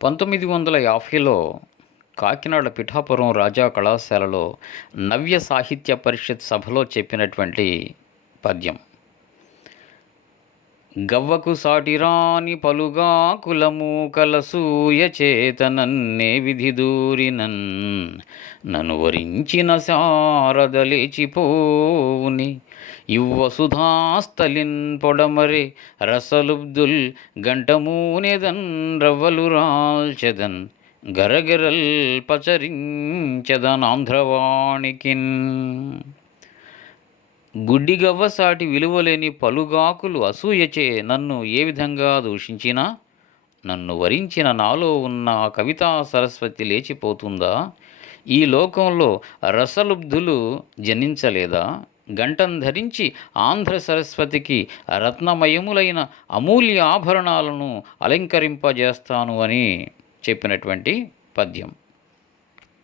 1950లో కాకినాడ పిఠాపురం రాజా కళాశాలలో నవ్య సాహిత్య పరిషత్ సభలో చెప్పినటువంటి పద్యం. గవ్వకు సాటిరాని పలుగా కులమూకల సూయ చేతనన్నే విధి దూరినన్ నను వరించిన శారద లేచిపోవుని ఇవ్వ సుధాస్థలిన్ పొడమరే రసలుబ్దుల్ గంటమూనెదన్ రవ్వలు రాల్చెదన్ గరగరల్ పచరించెదనాంధ్రవాణికిన్. గుడ్డిగవ్వసాటి విలువలేని పలుగాకులు అసూయచే నన్ను ఏ విధంగా దూషించినా నన్ను వరించిన నాలో ఉన్న కవితా సరస్వతి లేచిపోతుందా? ఈ లోకంలో రసలుబ్ధులు జనించలేదా? గంటం ధరించి ఆంధ్ర సరస్వతికి రత్నమయములైన అమూల్య ఆభరణాలను అలంకరింపజేస్తాను అని చెప్పినటువంటి పద్యం.